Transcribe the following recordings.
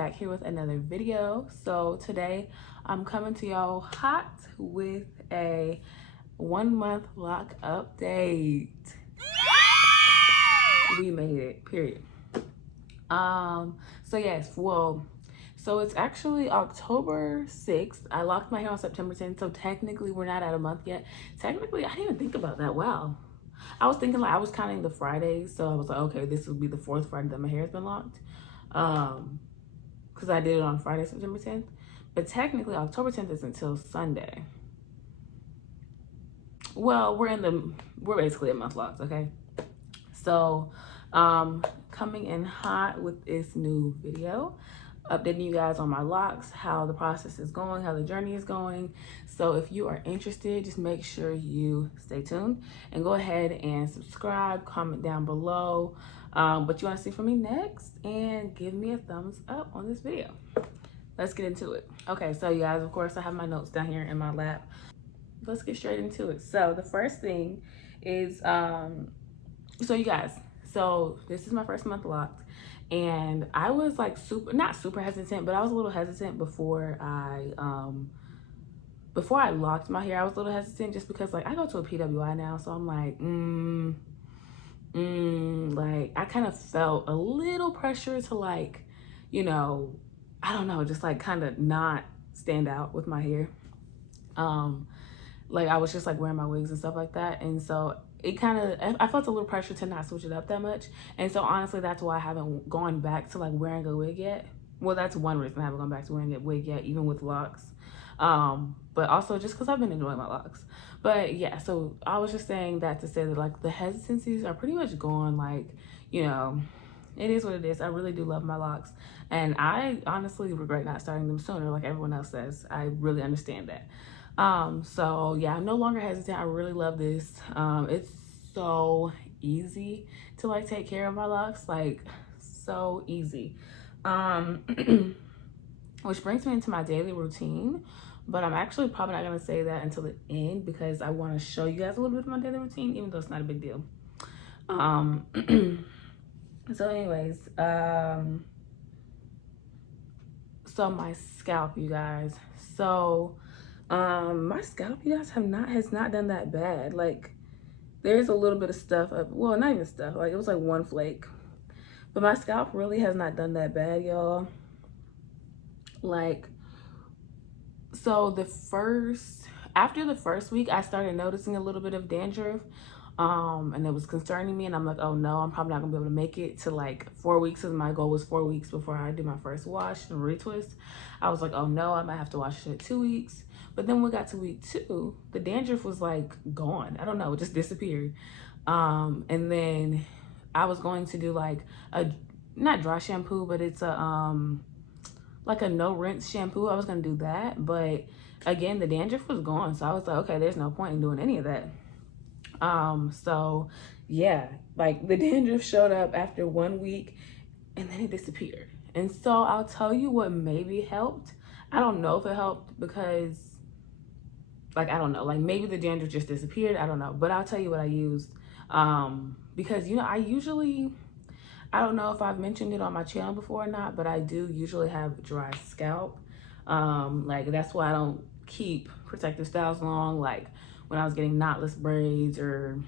back here with another video. So today I'm coming to y'all hot with a 1 month lock update. We made it, period. So yes, well, so it's actually October 6th. I locked my hair on September 10th, so technically we're not at a month yet. Technically, I didn't even think about that. Wow. I was thinking, like, I was counting the Fridays, so I was like, okay, this would be the 4th Friday that my hair has been locked. Because I did it on Friday, September 10th. But technically, October 10th is until Sunday. Well, we're basically a month locked, okay? So, coming in hot with this new video, updating you guys on my locks, how the process is going, how the journey is going. So if you are interested, just make sure you stay tuned and go ahead and subscribe, comment down below what you want to see from me next, and give me a thumbs up on this video. Let's get into it. Okay, so you guys, of course, I have my notes down here in my lap. Let's get straight into it. So the first thing is, so you guys, so this is my first month locked, and I was like not super hesitant, but I was a little hesitant before I locked my hair. I was a little hesitant just because, like, I go to a PWI now, so I'm like, like, I kind of felt a little pressure to, like, you know, I don't know, just like kind of not stand out with my hair. Like, I was just like wearing my wigs and stuff like that, and so it kind of, I felt a little pressure to not switch it up that much. And so honestly, that's why I haven't gone back to like wearing a wig yet. Well, that's one reason I haven't gone back to wearing a wig yet, even with locks. But also just because I've been enjoying my locks. But yeah, so I was just saying that to say that, like, the hesitancies are pretty much gone. Like, you know, it is what it is. I really do love my locks, and I honestly regret not starting them sooner, like everyone else says. I really understand that. So yeah, I'm no longer hesitant. I really love this. It's so easy to like take care of my locks, like so easy. Which brings me into my daily routine, but I'm actually probably not gonna say that until the end because I want to show you guys a little bit of my daily routine, even though it's not a big deal. So anyways, so my scalp, you guys. So my scalp, you guys, has not done that bad. Like, there's a little bit of stuff up, well, not even stuff, like it was like one flake, but my scalp really has not done that bad, y'all. Like, so after the first week, I started noticing a little bit of dandruff, and it was concerning me, and I'm like, oh no, I'm probably not gonna be able to make it to like 4 weeks, because my goal was 4 weeks before I do my first wash and retwist. I was like, oh no, I might have to wash it at 2 weeks. But then when we got to week 2, the dandruff was like gone. I don't know, it just disappeared. And then I was going to do like not dry shampoo, but it's a like a no rinse shampoo. I was gonna do that, but again, the dandruff was gone, so I was like, okay, there's no point in doing any of that. So yeah, like the dandruff showed up after 1 week and then it disappeared. And so I'll tell you what maybe helped. I don't know if it helped because, like, I don't know, like maybe the dandruff just disappeared, I don't know, but I'll tell you what I used. Because, you know, I don't know if I've mentioned it on my channel before or not, but I do usually have dry scalp. Like, that's why I don't keep protective styles long. Like, when I was getting knotless braids or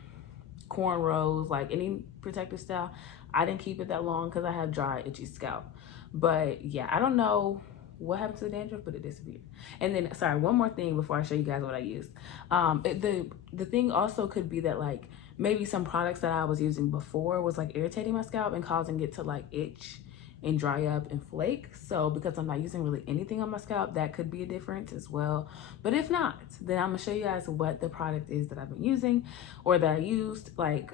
cornrows, like any protective style, I didn't keep it that long because I have dry, itchy scalp. But yeah, I don't know what happened to the dandruff, but it disappeared. And then, sorry, one more thing before I show you guys what I used. The thing also could be that, like, maybe some products that I was using before was like irritating my scalp and causing it to like itch and dry up and flake. So because I'm not using really anything on my scalp, that could be a difference as well. But if not, then I'm gonna show you guys what the product is that I've been using, or that I used like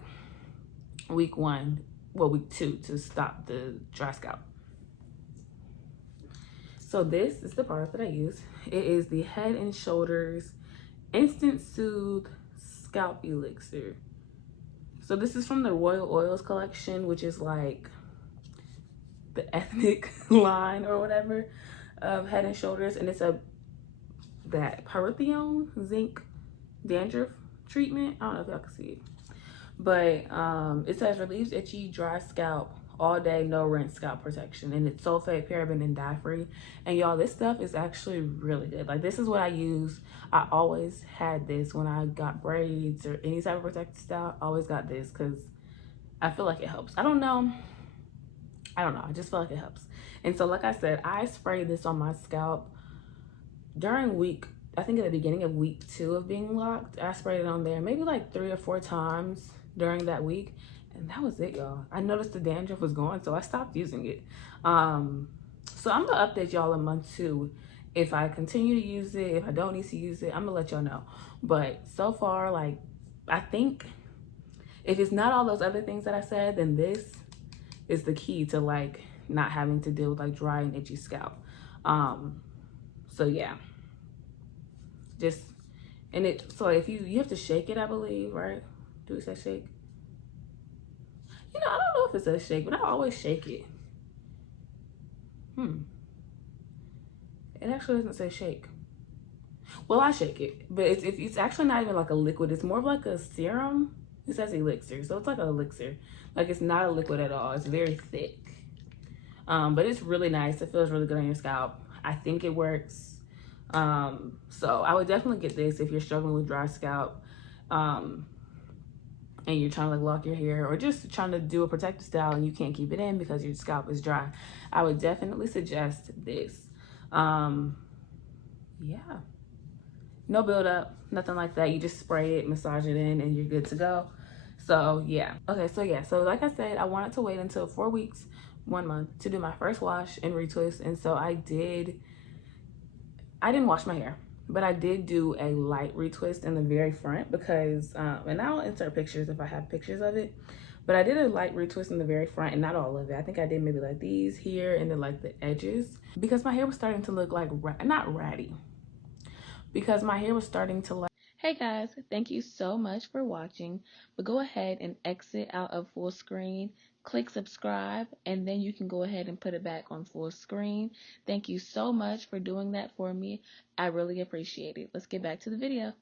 week 2 to stop the dry scalp. So this is the product that I use. It is the Head and Shoulders Instant Soothe Scalp Elixir. So this is from the Royal Oils collection, which is like the ethnic line or whatever of Head and Shoulders, and it's that Parathione zinc dandruff treatment. I don't know if y'all can see it, but it says relieves itchy, dry scalp all day, no rinse scalp protection, and it's sulfate, paraben, and dye free. And y'all, this stuff is actually really good. Like, this is what I use. I always had this when I got braids or any type of protective style. I always got this because I feel like it helps. I don't know, I just feel like it helps. And so, like I said, I sprayed this on my scalp during week, I think at the beginning of week 2 of being locked. I sprayed it on there maybe like 3 or 4 times during that week, and that was it, y'all. I noticed the dandruff was gone, so I stopped using it. So I'm gonna update y'all in month 2 if I continue to use it. If I don't need to use it, I'm gonna let y'all know. But so far, like, I think if it's not all those other things that I said, then this is the key to like not having to deal with like dry and itchy scalp. So yeah, just, and it, so if you have to shake it, I believe, right? Do it say shake? You know, I don't know if it says shake, but I always shake it. It actually doesn't say shake. Well, I shake it, but it's actually not even like a liquid. It's more of like a serum. It says elixir, so it's like an elixir. Like, it's not a liquid at all. It's very thick. But it's really nice. It feels really good on your scalp. I think it works. So I would definitely get this if you're struggling with dry scalp, and you're trying to like lock your hair, or just trying to do a protective style and you can't keep it in because your scalp is dry. I would definitely suggest this. Yeah, no buildup, nothing like that. You just spray it, massage it in, and you're good to go. So yeah. Okay, so yeah, so like I said, I wanted to wait until 4 weeks, 1 month to do my first wash and retwist. And so I didn't wash my hair, but I did do a light retwist in the very front because, and I'll insert pictures if I have pictures of it, but I did a light retwist in the very front, and not all of it. I think I did maybe like these here and then like the edges, because my hair was starting to look like, not ratty, because my hair was starting to like. Hey guys, thank you so much for watching, but go ahead and exit out of full screen, click subscribe, and then you can go ahead and put it back on full screen. Thank you so much for doing that for me. I really appreciate it. Let's get back to the video.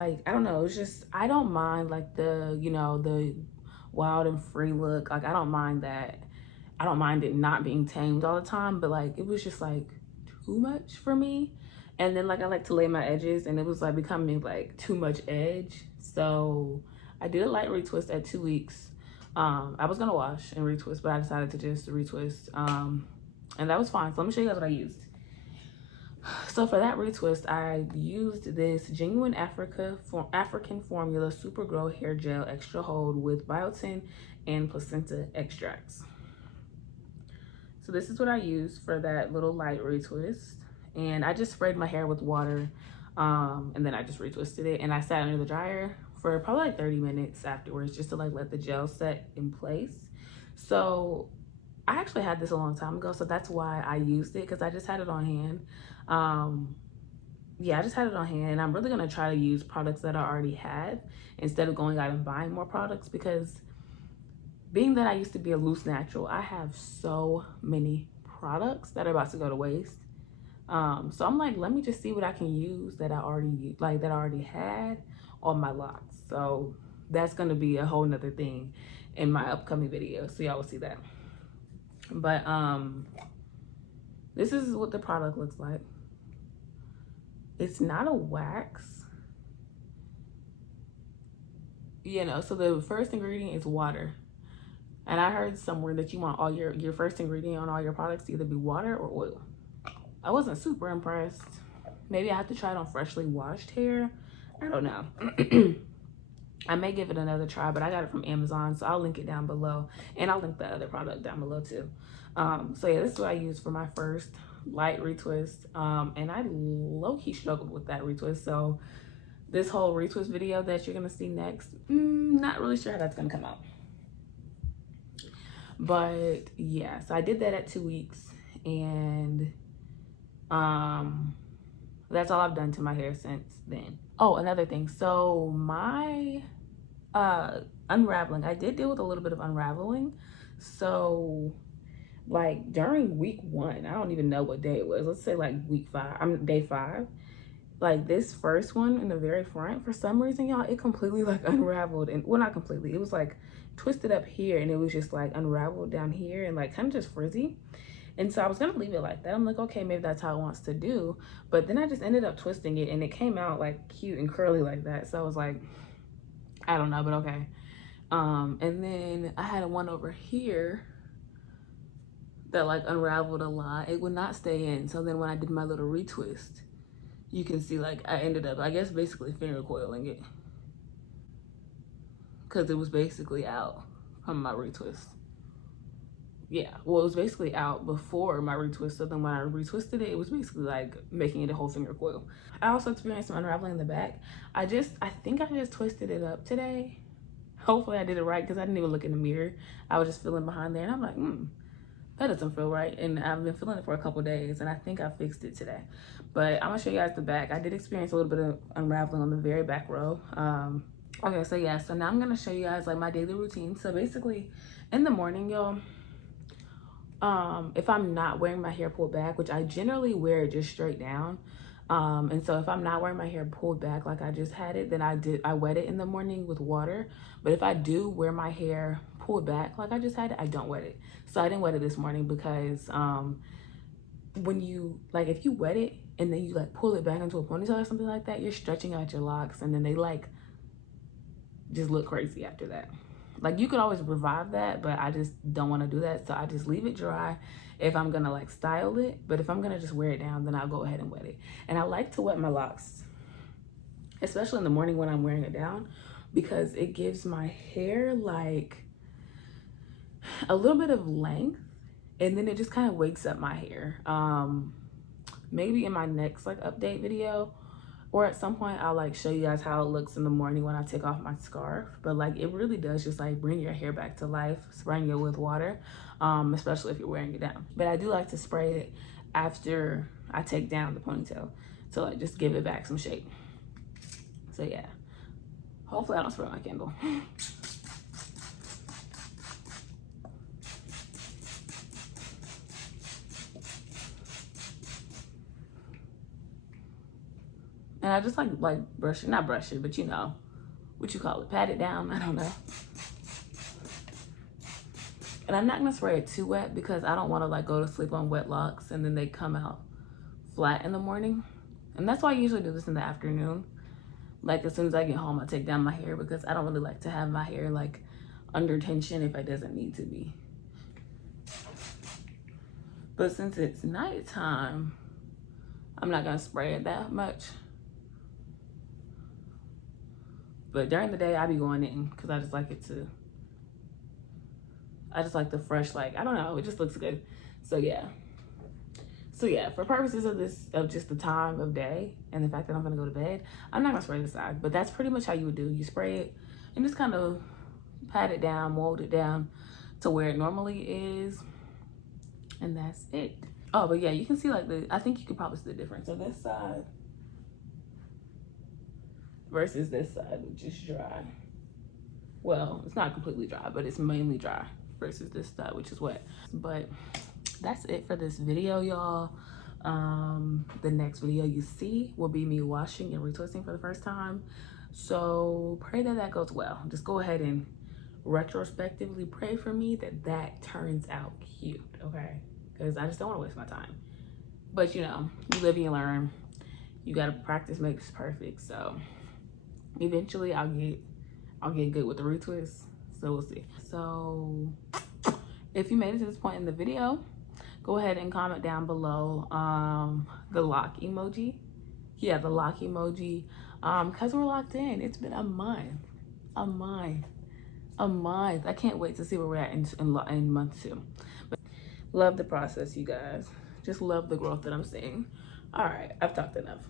Like, I don't know, it's just, I don't mind like the, you know, the wild and free look. Like, I don't mind that. I don't mind it not being tamed all the time, but like, it was just like too much for me. And then like, I like to lay my edges, and it was like becoming like too much edge. So I did a light retwist at 2 weeks. I was gonna wash and retwist, but I decided to just retwist. And that was fine. So let me show you guys what I used. So for that retwist, I used this Genuine African Formula Super Grow Hair Gel Extra Hold with biotin and placenta extracts. So this is what I used for that little light retwist. And I just sprayed my hair with water, and then I just retwisted it, and I sat under the dryer for probably like 30 minutes afterwards, just to like let the gel set in place. So I actually had this a long time ago, so that's why I used it, because I just had it on hand. Yeah, I just had it on hand, and I'm really gonna try to use products that I already have instead of going out and buying more products, because being that I used to be a loose natural, I have so many products that are about to go to waste. So I'm like, let me just see what I can use that I already had on my locks. So that's gonna be a whole nother thing in my upcoming video, so y'all will see that. But this is what the product looks like. It's not a wax, you know, so the first ingredient is water. And I heard somewhere that you want all your first ingredient on all your products to either be water or oil. I wasn't super impressed. Maybe I have to try it on freshly washed hair. I don't know. I may give it another try, but I got it from Amazon, so I'll link it down below. And I'll link the other product down below too. So yeah, this is what I used for my first light retwist. And I low-key struggled with that retwist. So this whole retwist video that you're gonna see next, not really sure how that's gonna come out. But yeah, so I did that at 2 weeks, and that's all I've done to my hair since then. Oh, another thing, so my unraveling, I did deal with a little bit of unraveling. So like during week 1, I don't even know what day it was, let's say like week 5, day 5, like this first one in the very front, for some reason, y'all, it completely like unraveled. And well, not completely, it was like twisted up here and it was just like unraveled down here and like kind of just frizzy. And so I was gonna leave it like that. I'm like, okay, maybe that's how it wants to do. But then I just ended up twisting it and it came out like cute and curly like that. So I was like, I don't know, but okay. And then I had one over here that like unraveled a lot. It would not stay in. So then when I did my little retwist, you can see like I ended up, I guess, basically finger coiling it, because it was basically out from my retwist. Yeah, well, it was basically out before my retwist. So then when I retwisted it, it was basically like making it a whole finger coil. I also experienced some unraveling in the back. I think I just twisted it up today. Hopefully I did it right, because I didn't even look in the mirror. I was just feeling behind there and I'm like, that doesn't feel right. And I've been feeling it for a couple days and I think I fixed it today. But I'm gonna show you guys the back. I did experience a little bit of unraveling on the very back row. Okay, so yeah, so now I'm gonna show you guys like my daily routine. So basically in the morning, y'all, if I'm not wearing my hair pulled back, which I generally wear it just straight down, and so if I'm not wearing my hair pulled back like I just had it, then I wet it in the morning with water. But if I do wear my hair pulled back like I just had it, I don't wet it. So I didn't wet it this morning because when you like, if you wet it and then you like pull it back into a ponytail or something like that, you're stretching out your locks and then they like just look crazy after that. Like, you could always revive that, but I just don't want to do that. So I just leave it dry if I'm gonna like style it. But if I'm gonna just wear it down, then I'll go ahead and wet it. And I like to wet my locks, especially in the morning when I'm wearing it down, because it gives my hair like a little bit of length, and then it just kind of wakes up my hair. Maybe in my next like update video, or at some point I'll like show you guys how it looks in the morning when I take off my scarf. But like, it really does just like bring your hair back to life, spraying it with water, especially if you're wearing it down. But I do like to spray it after I take down the ponytail to like just give it back some shape. So yeah, hopefully I don't spray my candle. And I just like brush it, not brush it, but you know what you call it, pat it down, I don't know. And I'm not gonna spray it too wet because I don't want to like go to sleep on wet locks and then they come out flat in the morning. And that's why I usually do this in the afternoon. Like, as soon as I get home, I take down my hair, because I don't really like to have my hair like under tension if it doesn't need to be. But since it's nighttime, I'm not gonna spray it that much. But during the day, I be going in because I just like it to, I just like the fresh, like, I don't know, it just looks good. So yeah. So yeah, for purposes of this, of just the time of day and the fact that I'm gonna go to bed, I'm not gonna spray the side, but that's pretty much how you would do. You spray it and just kind of pat it down, mold it down to where it normally is. And that's it. Oh, but yeah, you can see like I think you could probably see the difference. So this side versus this side, which is dry. Well, it's not completely dry, but it's mainly dry, versus this side, which is wet. But that's it for this video, y'all. The next video you see will be me washing and retwisting for the first time. So pray that that goes well. Just go ahead and retrospectively pray for me that that turns out cute, okay? Because I just don't want to waste my time. But you know, you live and you learn. You gotta practice makes perfect. So eventually I'll get good with the retwist. So we'll see. So if you made it to this point in the video, go ahead and comment down below the lock emoji. Yeah, the lock emoji. Because we're locked in. It's been a month. A month. I can't wait to see where we're at in month 2. But love the process, you guys. Just love the growth that I'm seeing. All right, I've talked enough.